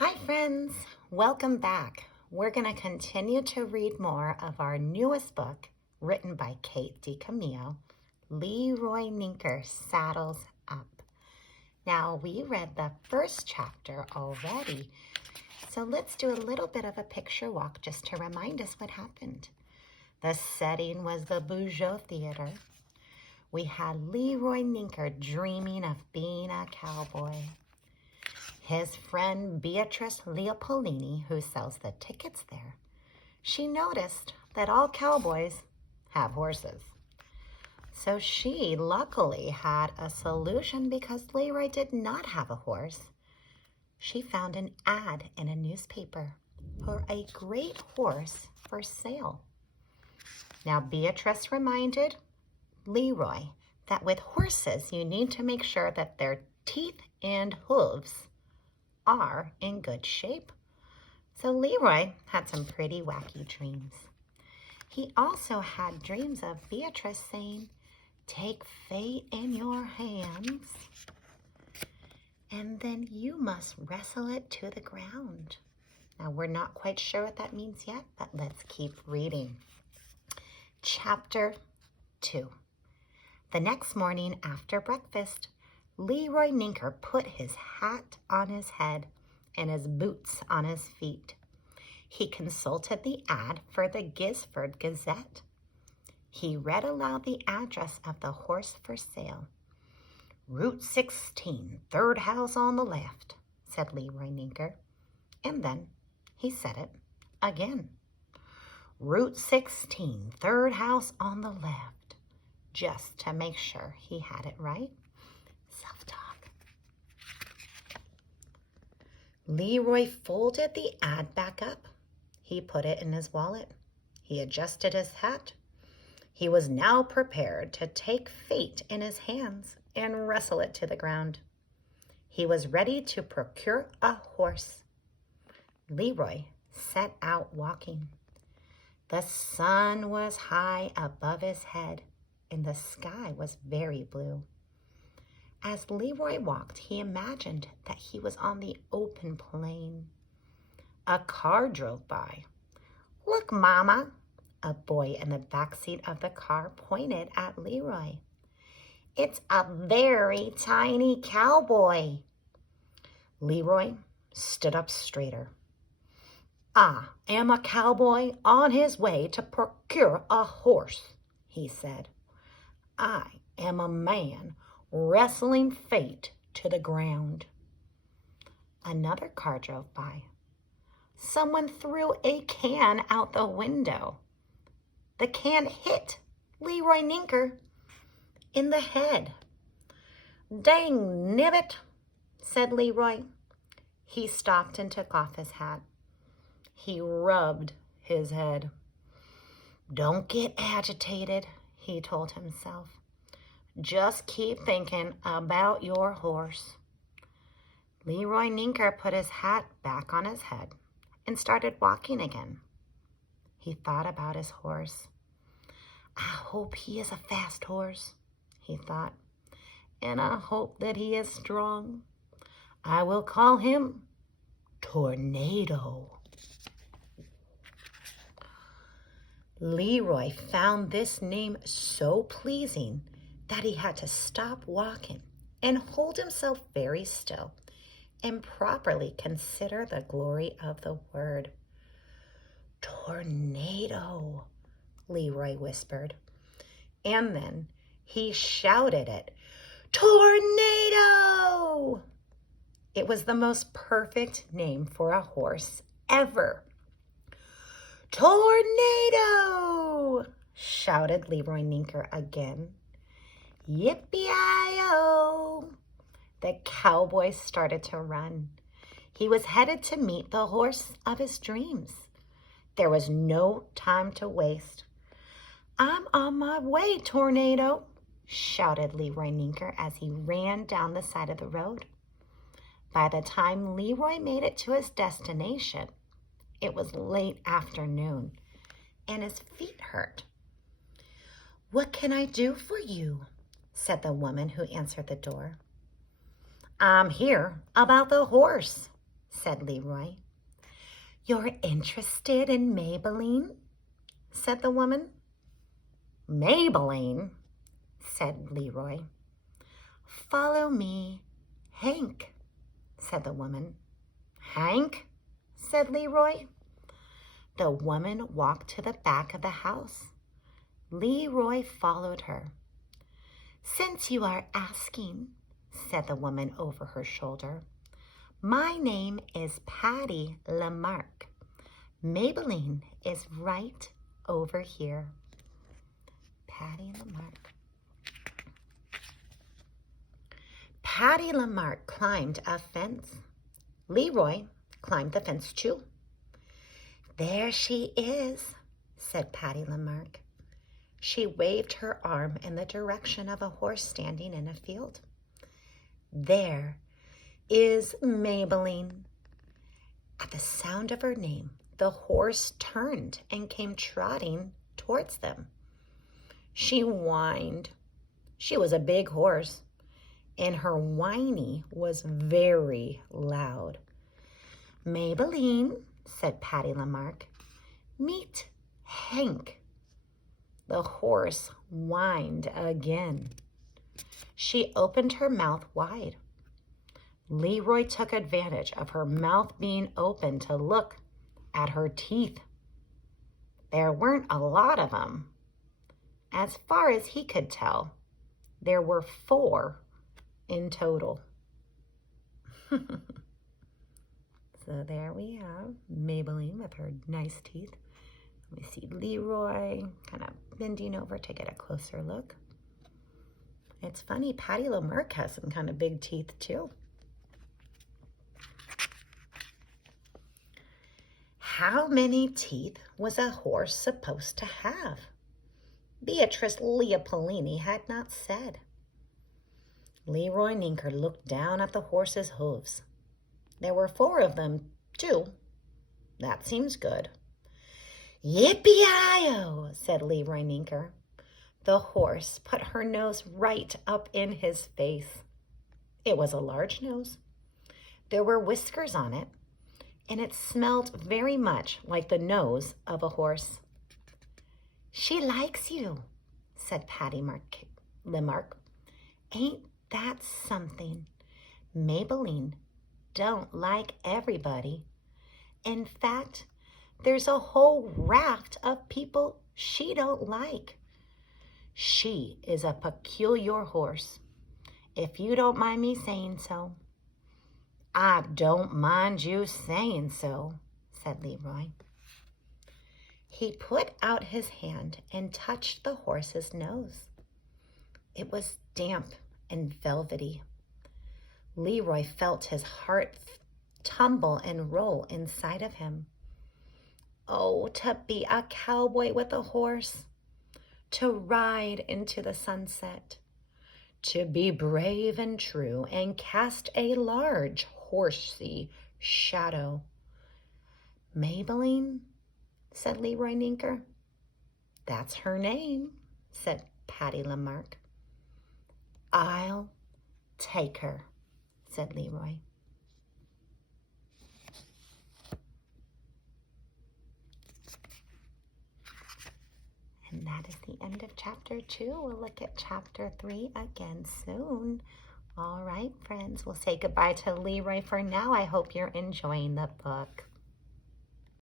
Hi friends, welcome back. We're going to continue to read more of our newest book written by Kate DiCamillo, Leroy Ninker Saddles Up. Now we read the first chapter already, so let's do a little bit of a picture walk just to remind us what happened. The setting was the Bugeaud Theater. We had Leroy Ninker dreaming of being a cowboy. His friend Beatrice Leopoldini, who sells the tickets there, she noticed that all cowboys have horses. So she luckily had a solution because Leroy did not have a horse. She found an ad in a newspaper for a great horse for sale. Now Beatrice reminded Leroy that with horses you need to make sure that their teeth and hooves are in good shape. So Leroy had some pretty wacky dreams. He also had dreams of Beatrice saying, "Take fate in your hands, and then you must wrestle it to the ground." Now we're not quite sure what that means yet, but let's keep reading. Chapter 2. The next morning after breakfast, Leroy Ninker put his hat on his head and his boots on his feet. He consulted the ad for the Gisford Gazette. He read aloud the address of the horse for sale. "Route 16, third house on the left," said Leroy Ninker. And then he said it again. "Route 16, third house on the left," just to make sure he had it right. Self-talk. Leroy folded the ad back up. He put it in his wallet. He adjusted his hat. He was now prepared to take fate in his hands and wrestle it to the ground. He was ready to procure a horse. Leroy set out walking. The sun was high above his head, and the sky was very blue. As Leroy walked, he imagined that he was on the open plain. A car drove by. "Look, Mama," a boy in the back seat of the car pointed at Leroy. "It's a very tiny cowboy." Leroy stood up straighter. "I am a cowboy on his way to procure a horse," he said. "I am a man wrestling fate to the ground." Another car drove by. Someone threw a can out the window. The can hit Leroy Ninker in the head. "Dang nibbit," said Leroy. He stopped and took off his hat. He rubbed his head. "Don't get agitated," he told himself. "Just keep thinking about your horse." Leroy Ninker put his hat back on his head and started walking again. He thought about his horse. "I hope he is a fast horse," he thought, "and I hope that he is strong. I will call him Tornado." Leroy found this name so pleasing that he had to stop walking and hold himself very still and properly consider the glory of the word. "Tornado," Leroy whispered, and then he shouted it. "Tornado!" It was the most perfect name for a horse ever. "Tornado!" shouted Leroy Ninker again. "Yippee-i-oh!" The cowboy started to run. He was headed to meet the horse of his dreams. There was no time to waste. "I'm on my way, Tornado!" shouted Leroy Ninker as he ran down the side of the road. By the time Leroy made it to his destination, it was late afternoon, and his feet hurt. "What can I do for you?" said the woman who answered the door. "I'm here about the horse," said Leroy. You're interested in Maybelline? Said the woman. Maybelline, said Leroy. Follow me, Hank, said the woman. Hank, said Leroy. The woman walked to the back of the house. Leroy followed her. Since you are asking, said the woman over her shoulder, my name is Patty Lamarck. Maybelline is right over here. Patty Lamarck. Patty Lamarck climbed a fence. Leroy climbed the fence too. There she is, said Patty Lamarck. She waved her arm in the direction of a horse standing in a field. There is Maybelline. At the sound of her name, the horse turned and came trotting towards them. She whined. She was a big horse, and her whinny was very loud. Maybelline, said Patty Lamarck, meet Hank. The horse whined again. She opened her mouth wide. Leroy took advantage of her mouth being open to look at her teeth. There weren't a lot of them. As far as he could tell, there were 4 in total. So there we have Maybelline with her nice teeth. Let me see Leroy kind of bending over to get a closer look. It's funny, Patty Lamarck has some kind of big teeth too. How many teeth was a horse supposed to have? Beatrice Leopoldini had not said. Leroy Ninker looked down at the horse's hooves. There were 4 of them, too. That seems good. Yippee-i-oh, said Leroy Ninker. The horse put her nose right up in his face. It was a large nose. There were whiskers on it, and it smelled very much like the nose of a horse. She likes you, said Patty Lamarck. Ain't that something? Maybelline don't like everybody. In fact, there's a whole raft of people she don't like. She is a peculiar horse, if you don't mind me saying so. I don't mind you saying so, said Leroy. He put out his hand and touched the horse's nose. It was damp and velvety. Leroy felt his heart tumble and roll inside of him. Oh, to be a cowboy with a horse, to ride into the sunset, to be brave and true and cast a large horsey shadow. Maybelline, said Leroy Ninker. That's her name, said Patty Lamarck. I'll take her, said Leroy. And that is the end of chapter 2. We'll look at chapter 3 again soon. All right, friends, we'll say goodbye to Leroy for now. I hope you're enjoying the book.